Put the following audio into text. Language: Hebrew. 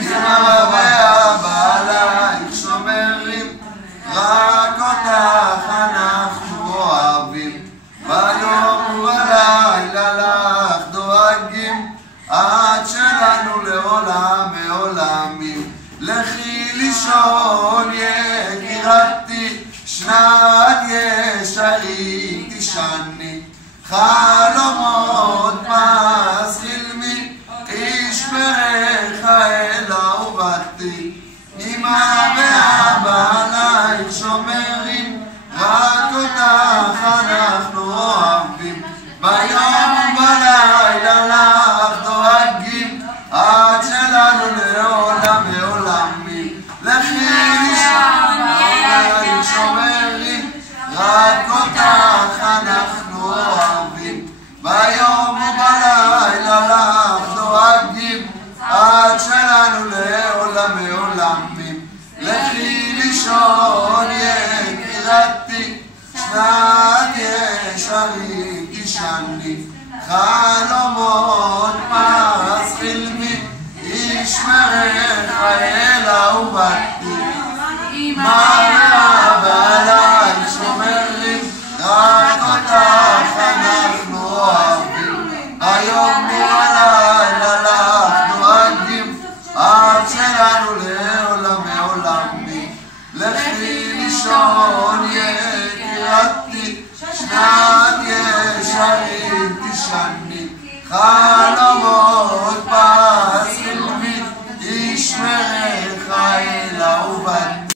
אמא ואבא עלייך שומרים, רק אותך אנחנו אוהבים, ביום ובלילה לך דואגים, את שלנו לעולם מעולמים. לכי לישון יקירתי, שנת ישרים תישני, חלומות פס חלמי, ישמרך אלה ובתי. אמא ואבא עלייך שומרים, רק אותך אנחנו אוהבים, ביום ובלילה לך דואגים, את שלנו לעולם מעולמים. לכי לישון עלייך שומרים, רק אותך אנחנו אוהבים, ביום ובלילה לך דואגים, את שלנו לעולם מעולמים. לכי לישון יקירתי, שנת ישרים תישני, חלומות